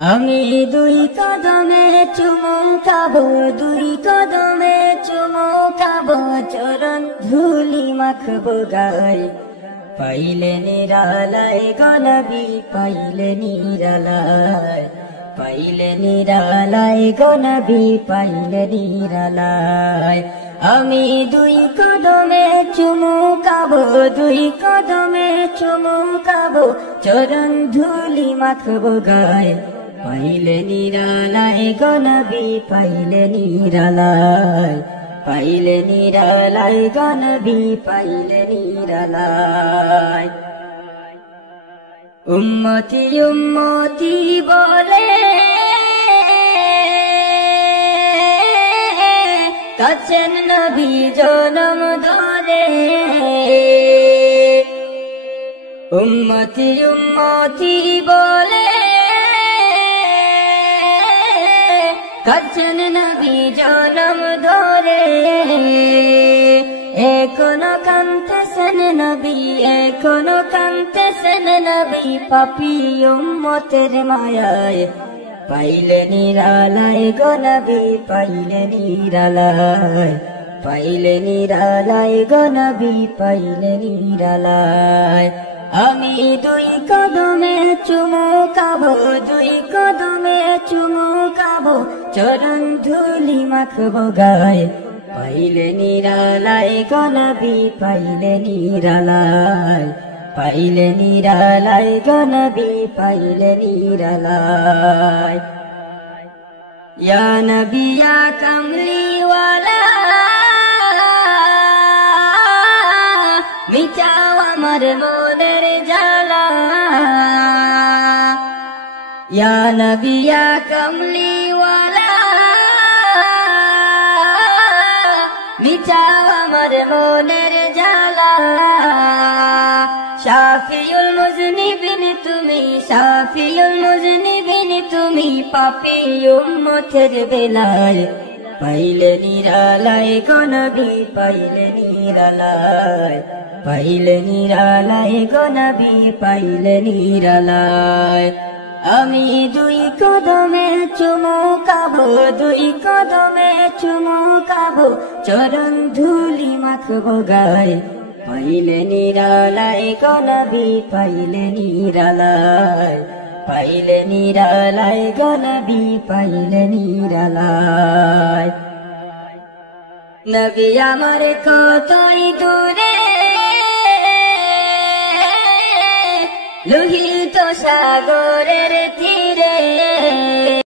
আমি দুই কদমে চুমু খাবো, দুই কদমে চুমু খাবো, চরণ ধুলি মাখবো গায়ে। পাইলে নিরালায় গনবি, পাইলে নিরালায়, পাইলে নিরালায় গনবি, পাইলে নিরালায়। আমি দুই কদমে চুমু খাবো, দুই কদমে চুমু খাবো, চরণ ধুলি মাখবো গায়ে। পাইলে নিরালায় গনবি, পাইলে নিরালায়, পাইলে নিরালায় গনবি, পাইলে নিরালায়। উম্মতি উম্মতি বলে কাছেন নবী জনম ধরে। উম্মতি উম্মতি বলে কাছেন নবী জনম ধরে। এখনো কাঁদতেছেন নবী, এখনো কাঁদতেছেন নবী, পাপী উম্মতের মায়ায়। পাইলে নিরালায় গনবি, পাইলে নিরালায়, পাইলে নিরালায় গনবি, পাইলে নিরালায়। আমি দুই কদমে চুমু খাবো, দুই কদমে চুমু খাবো, চরণ ধুলি মাখবো গায়ে। পাইলে নিরালায় গনবি, পাইলে নিরালায়, পাইলে নিরালায় গনবি, পাইলে নিরালায়। ইয়া নবী ইয়া কামলি ওয়ালা, মিটাও আমার মনের জ্বালা। ইয়া নবী ইয়া কামলি ওয়ালা, মিটাও আমার মনের জ্বালা। শাফিউল মুজনিবিন তুমি, শাফিউল মুজনিবিন তুমি, পাপী উম্মতের বেলায়। পাইলে নিরালায় গনবি, পাইলে নিরালায়, পাইলে নিরালায় গনবি, পাইলে নিরালায়। আমি দুই কদমে চুমু খাবো, দুই কদমে চুমু খাবো, চরণ ধুলি মাখবো গায়ে। পাইলে নিরালায় গনবি, পাইলে নিরালায়, পাইলে নিরালায় গনবি, পাইলে নিরালায়। নবী আমার কতই দূরে, লোহিত সাগরের তীরে।